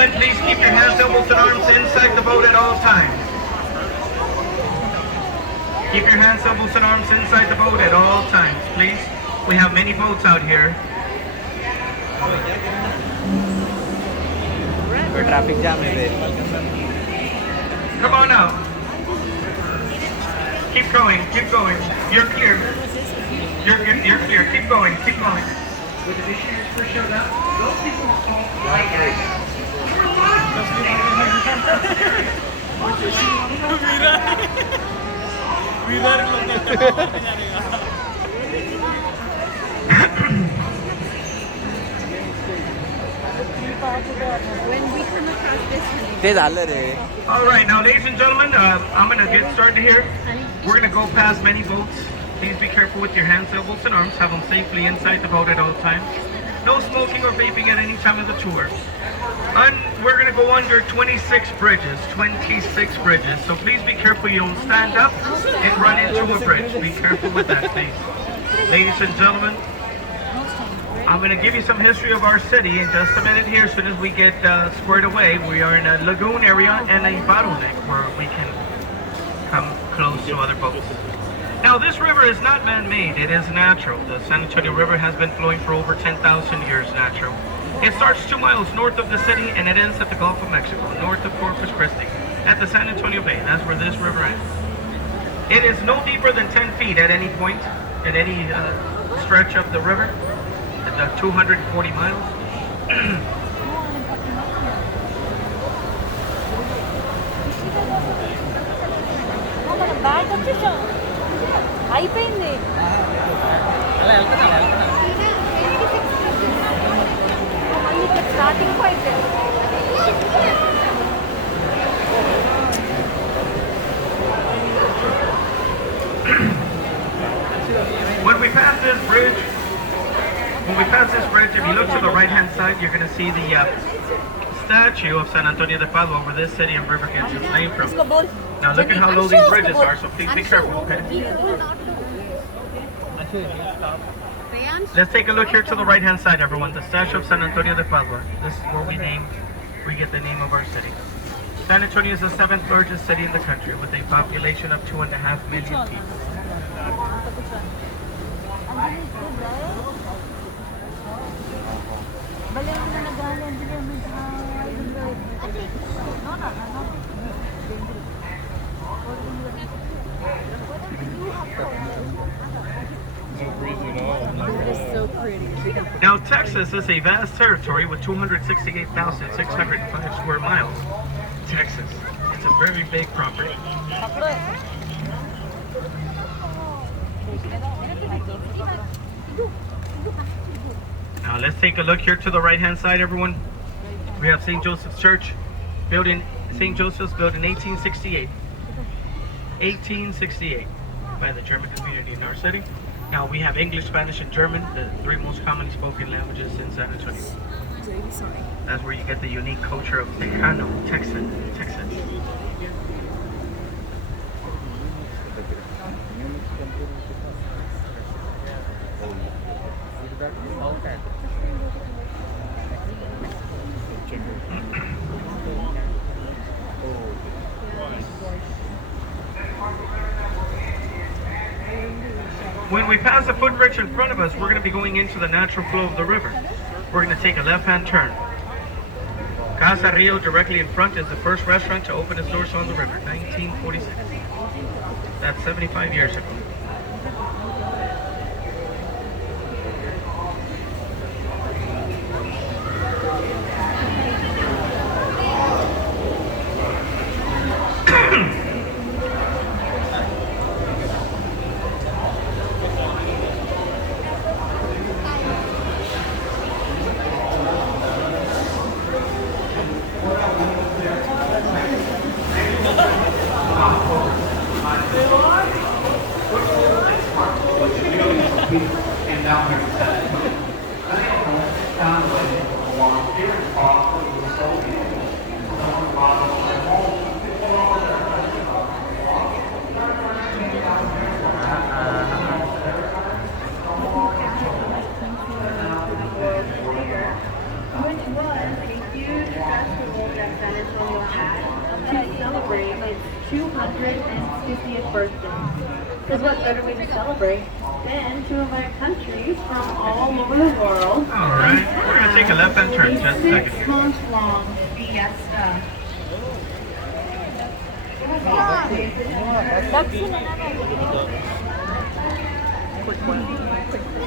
gentlemen, please keep your hands, elbows, and arms inside the boat at all times. Keep your hands, elbows, and arms inside the boat at all times, please. We have many boats out here. Traffic jam is there. Come on out. Keep going, keep going. You're clear. You're clear. Keep going, keep going. With the missionaries first showed up, those people were called flight areas. When we come across this one, ते झालं रे. All right, now, ladies and gentlemen, I'm going to get started here. We're going to go past many boats. Please be careful with your hands, elbows, and arms. Have them safely inside the boat at all times. No smoking or vaping at any time of the tour. We're going to go under 26 bridges. 26 bridges. So please be careful you don't stand up and run into a bridge. Be careful with that, please. Ladies and gentlemen, I'm going to give you some history of our city in just a minute here. As soon as we get squared away, we are in a lagoon area and a bottleneck where we can come close to other boats. Now, this river is not man-made, it is natural. The San Antonio River has been flowing for over 10,000 years natural. It starts 2 miles north of the city and it ends at the Gulf of Mexico, north of Corpus Christi, at the San Antonio Bay. That's where this river ends. It is no deeper than 10 feet at any point, at any stretch of the river. At the 240 miles. Bag వచ్చేసాం అయిపోయింది మళ్ళీ ఇక్కడ starting point When we pass this bridge, if you look to the right-hand side, you're going to see the statue of San Antonio de Padua, where this city and river gets its name from. Now look at how low these bridges are, so please be careful, okay? Let's take a look here to the right-hand side, everyone. The statue of San Antonio de Padua. This is where we get the name of our city. San Antonio is the 7th largest city in the country with a population of 2.5 million people. Now, Texas is a vast territory with 268,605 square miles. Texas. It's a very big property. Now, let's take a look here to the right-hand side, everyone. We have St. Joseph's Church, St. Joseph's built in 1868. 1868 by the German community in our city. Now we have English, Spanish, and German, the 3 most commonly spoken languages in San Antonio. That's where you get the unique culture of Tejano, Texan. When we pass the footbridge in front of us, we're going to be going into the natural flow of the river. We're going to take a left-hand turn. Casa Rio, directly in front, is the first restaurant to open its doors on the river, 1946. That's 75 years ago. San Antonio had to celebrate its 250th birthday. Because what better way to celebrate than to invite countries from all over the world? All right, we're gonna take a left-hand turn. Just a second. 6-month-long fiesta. We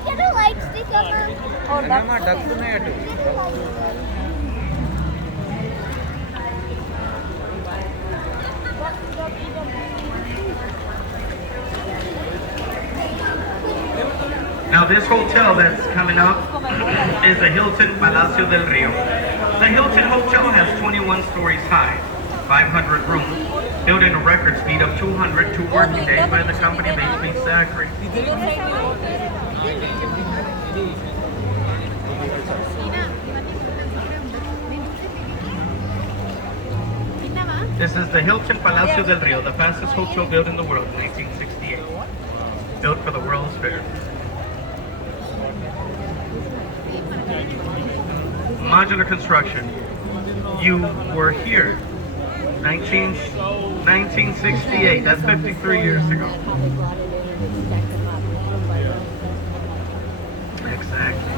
get a light stick up. Oh, అమ్మా ducks ఉన్నాయి అటు Now this hotel that's coming up is the Hilton Palacio del Rio. The Hilton Hotel has 21 stories high, 500 rooms, built in a record speed of 202 working days by the company HP Zachary. This is the Hilton Palacio del Rio, the fastest hotel built in the world in 1968. Built for the World's Fair. Modular construction. You were here. 1968. That's 53 years ago. Exactly.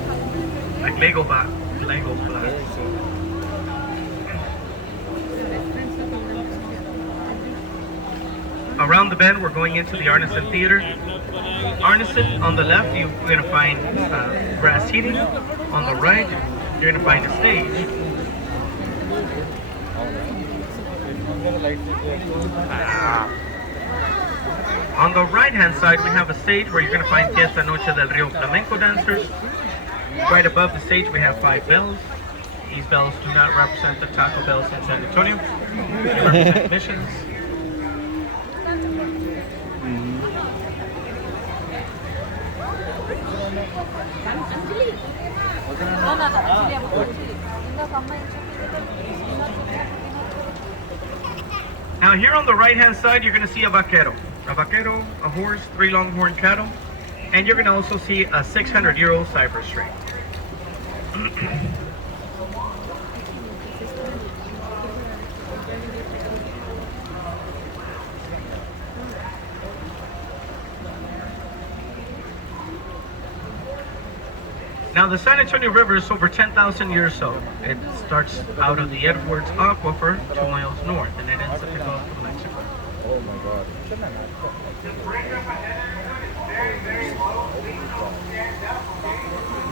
Like Lego blocks. Around the bend, we're going into the Arneson Theater. Arneson, on the left, you're going to find grass heating. On the right, you're going to find a stage. On the right-hand side, we have a stage where you're going to find Fiesta Noche del Rio flamenco dancers. Right above the stage, we have 5 bells. These bells do not represent the Taco Bells in San Antonio. They represent missions. Now here on the right hand side, you're going to see a vaquero. A vaquero, a horse, 3 longhorn cattle, and you're going to also see a 600-year-old cypress tree. Now the San Antonio River is over 10,000 years old. It starts out of the Edwards Aquifer 2 miles north, and it ends at the Gulf of Mexico. Oh my god.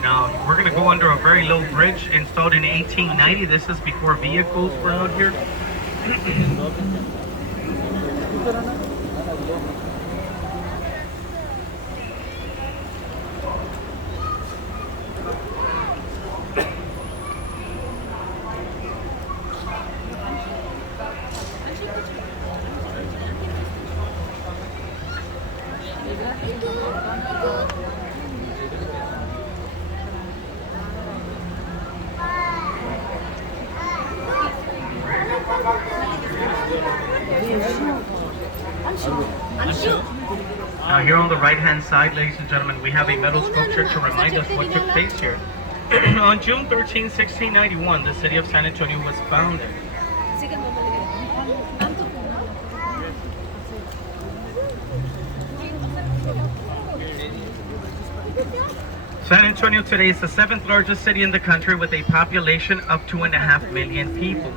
Now we're going to go under a very low bridge installed in 1890. This is before vehicles were out here. Now here on the right hand side, ladies and gentlemen, we have a metal sculpture to remind us what took place here. On June 13, 1691, the city of San Antonio was founded. San Antonio today is the 7th largest city in the country with a population of 2.5 million people.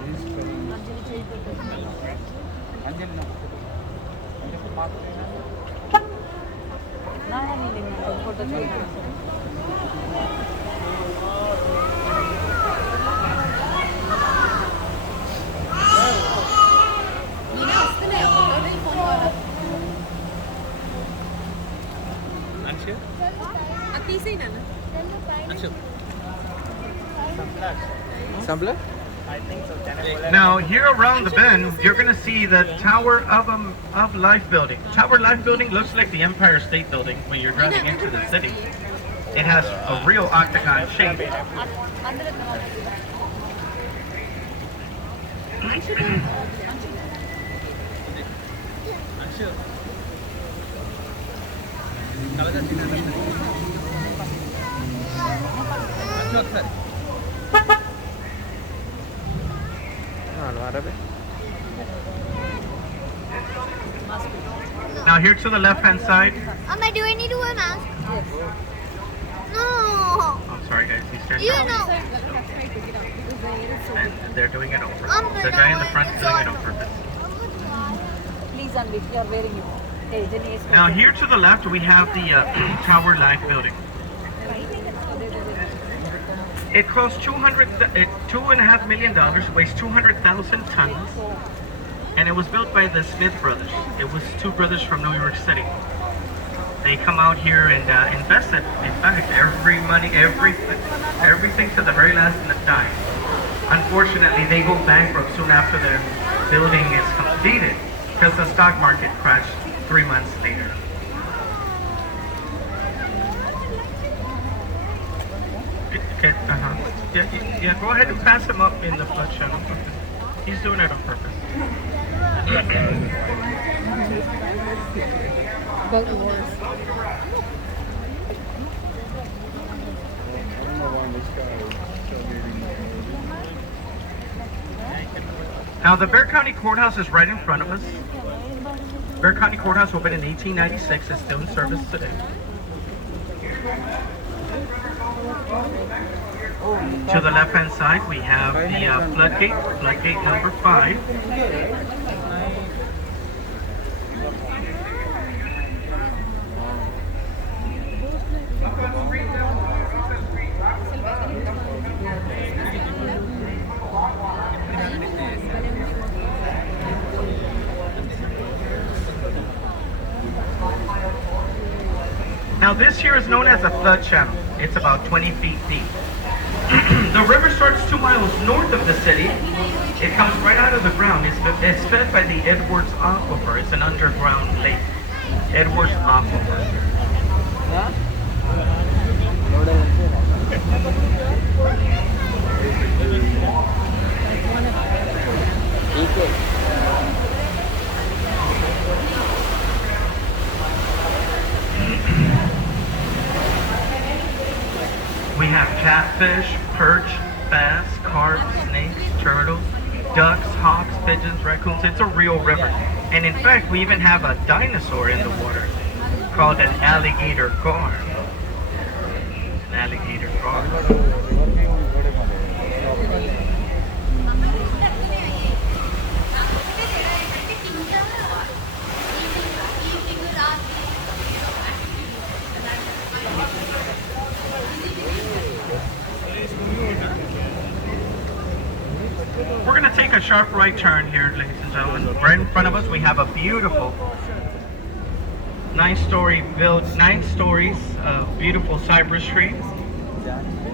Sampler? Now, here around the bend, you're going to see the Tower of Life building. Tower Life building looks like the Empire State Building when you're driving into the city. It has a real octagon shape. अलमारा पे Now here to the left-hand side. Mama, do I need to wear a mask? No. I'm sorry, guys. He's standing You up. know. And they're doing it on I'm purpose. The gonna guy in the wear front is it doing it on. on purpose. Please, Anvik, you are wearing it. Hey, Jenny is Now here to the left, we have the Tower Life building. It cost $2.5 million, weighs 200,000 tons, and it was built by the Smith brothers. It was two brothers from New York City. They come out here and invested, in fact, everything to the very last dime. Unfortunately, they go bankrupt soon after their building is completed because the stock market crashed 3 months later. Yeah, go ahead and pass him up in the flood channel. He's doing it on purpose. boat wars. I don't know why this guy is tailgating my Now, the Bexar County Courthouse is right in front of us. Bexar County Courthouse opened in 1896. It's still in service today. To the left-hand side, we have the floodgate number 5. Now this here is known as a flood channel. It's about 20 feet deep. The river starts 2 miles north of the city. It comes right out of the ground. It's fed by the Edwards Aquifer. It's an underground lake. Edwards Aquifer. We have catfish, perch, bass, carp, snakes, turtles, ducks, hawks, pigeons, raccoons. It's a real river. And in fact, we even have a dinosaur in the water called an alligator gar. An alligator gar. We're going to take a sharp right turn here, ladies and gentlemen. Right in front of us, we have a beautiful 9 stories, beautiful cypress tree.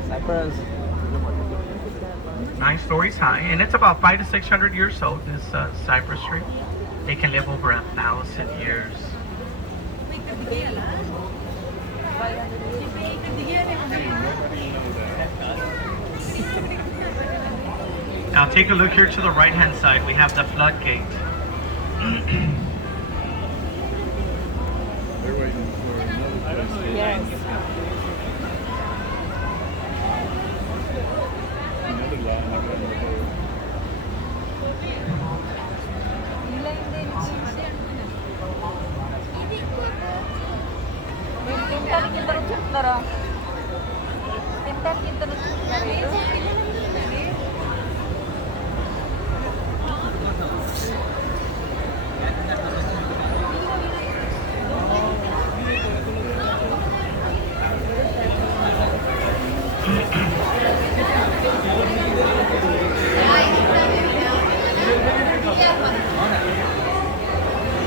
Cypress. 9 stories high, and it's about 500 to 600 years old, this cypress tree. They can live over 1,000 years. Now take a look here to the right hand side. We have the floodgate. They're waiting for another place. Yes. Another line. తింటానికి ఇద్దరు చెప్తున్నారా తింటానికి ఇద్దరు చెప్తున్నారు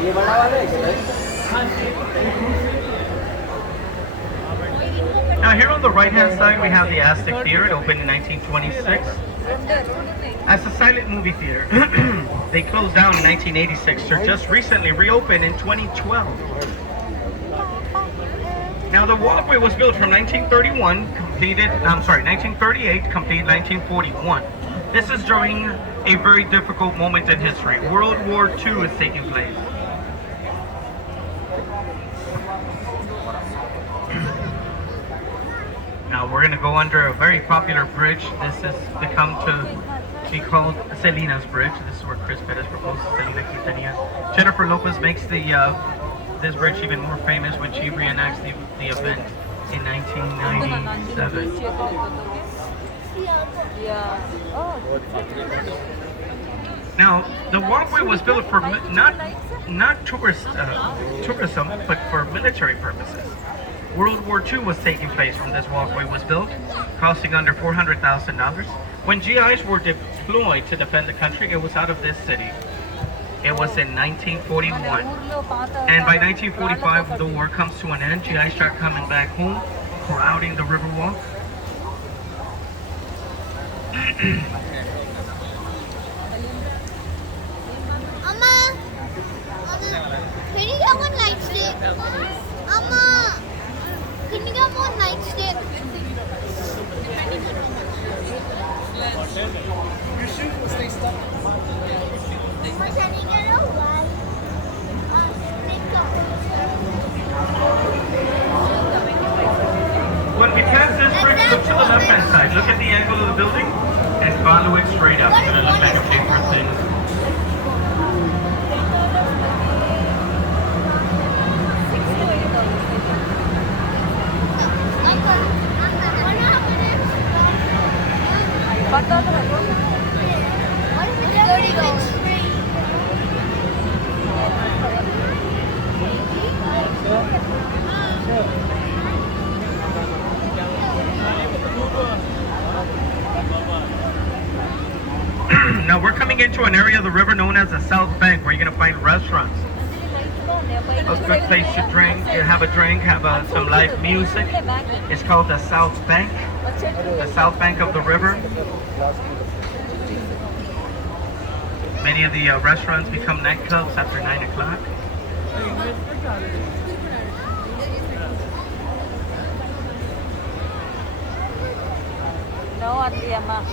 ये बड़ा वाला है क्या? Now here on the right hand side we have the Aztec Theater. It opened in 1926 as a silent movie theater. They closed down in 1986. So just recently reopened in 2012. Now the walkway was built from 1938, completed 1941. This is during a very difficult moment in history. World War II is taking place. Now we're going to go under a very popular bridge. This has become be called Selena's Bridge. This is where Chris Perez proposed to Selena Quintanilla. Jennifer Lopez makes this bridge even more famous when she reenacts the event in 1997. Yeah. Oh, Now, the walkway was built for not tourism, but for military purposes. World War II was taking place when this walkway was built, costing under $400,000. When GIs were deployed to defend the country, it was out of this city. It was in 1941. And by 1945, the war comes to an end. GIs start coming back home, crowding the Riverwalk. Mama, can you get one nightstick? Mama, can you get one nightstick? Mama, can you get a white When we pass this bridge, look to the left-hand side. Look at the angle of the building and follow it straight up. It's going to look like a paper thing. Now we're coming into an area of the river known as the South Bank, where you're going to find restaurants. A good place to drink. You have a drink, have some live music. It's called the South Bank, the South Bank of the river. Many of the restaurants become nightclubs after 9 o'clock. no, Adriana.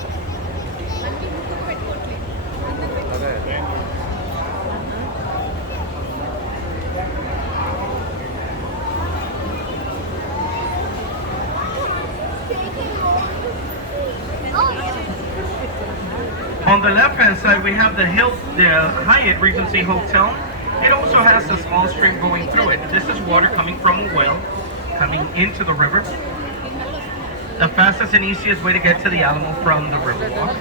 On the left-hand side, we have the Hyatt Regency Hotel. It also has a small stream going through it. This is water coming from a well, coming into the river. The fastest and easiest way to get to the Alamo from the Riverwalk.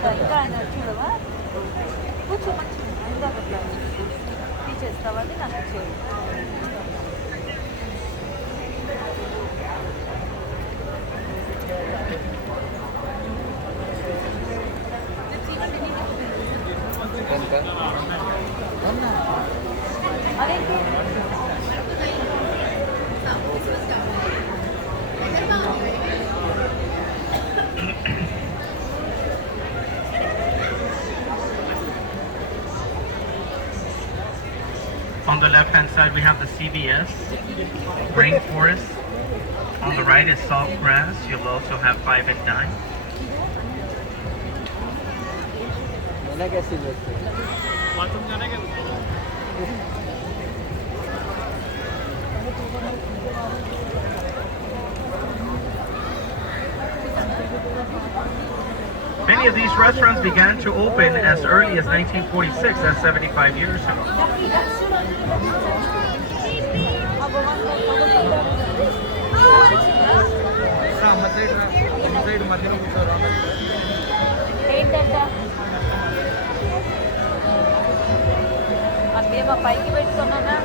On the left-hand side, we have the CBS Rainforest. On the right is Salt Grass. You'll also have Five and Dime. Many of these restaurants began to open as early as 1946, that's 75 years ago. అదేమో పైకి పెట్టుకున్నానా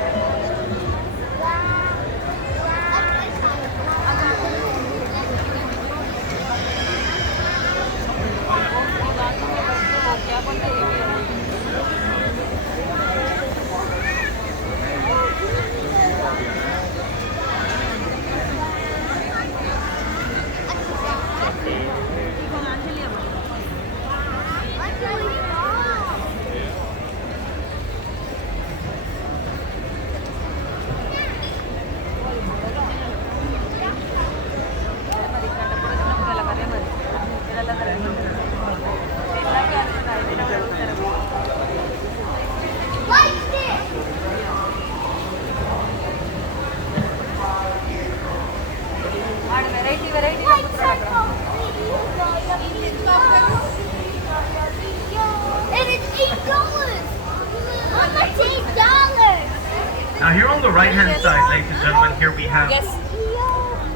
Now here on the right-hand side, ladies and gentlemen, here we have Yes.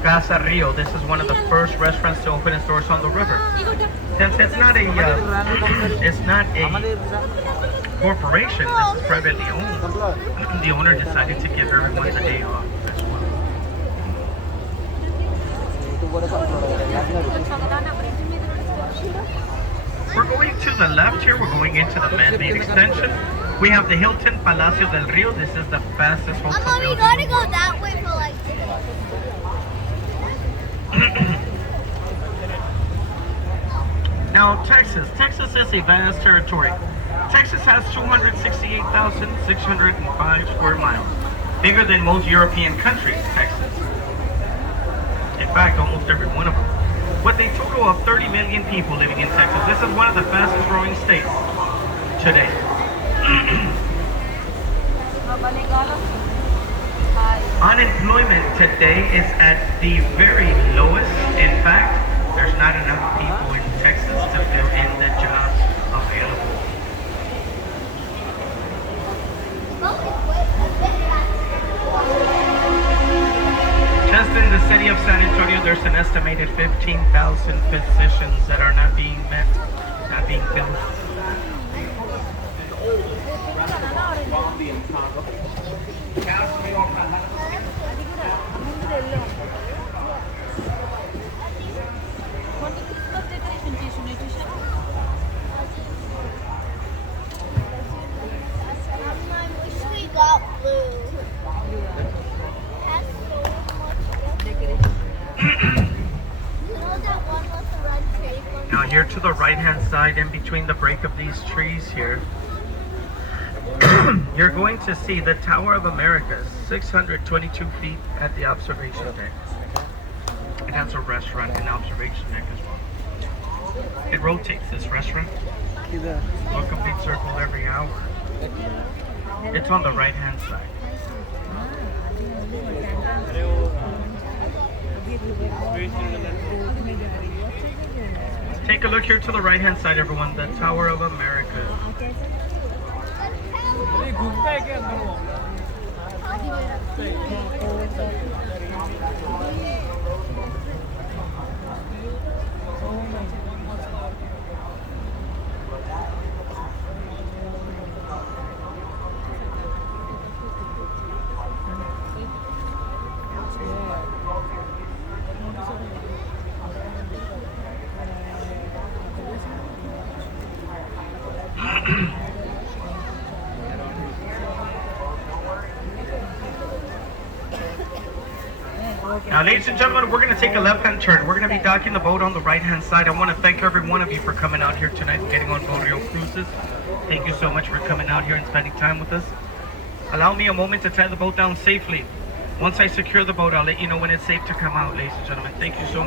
Casa Rio. This is one of the first restaurants to open its doors on the river. Since it's not a corporation, this is privately owned. The owner decided to give everyone the day off as well. We're going to the left here. We're going into the man-made extension. We have the Hilton Palacio del Rio. This is the fastest hotel Mom, we building gotta in the go world. that way for like. Now, Texas is a vast territory. Texas has 268,605 square miles, bigger than most European countries, Texas. In fact, almost every one of them. With a total of 30 million people living in Texas, this is one of the fastest growing states today. Unemployment today is at the very lowest. In fact, there's not enough people in Texas to fill in the jobs available. Just in the city of San Antonio, there's an estimated 15,000 positions that are not being met, not being filled. I wish we got blue. That's so much. You know that one with the red shape on Now here to the right-hand side, in between the break of these trees here, you're going to see the Tower of America, 622 feet at the observation deck. It has a restaurant and observation deck as well. It rotates, this restaurant. A complete circle every hour. It's on the right-hand side. Take a look here to the right-hand side, everyone. The Tower of America. Now, ladies and gentlemen, we're going to take a left-hand turn. We're going to be docking the boat on the right-hand side. I want to thank every one of you for coming out here tonight and getting on Boat Rio Cruises. Thank you so much for coming out here and spending time with us. Allow me a moment to tie the boat down safely. Once I secure the boat, I'll let you know when it's safe to come out, ladies and gentlemen. Thank you so much.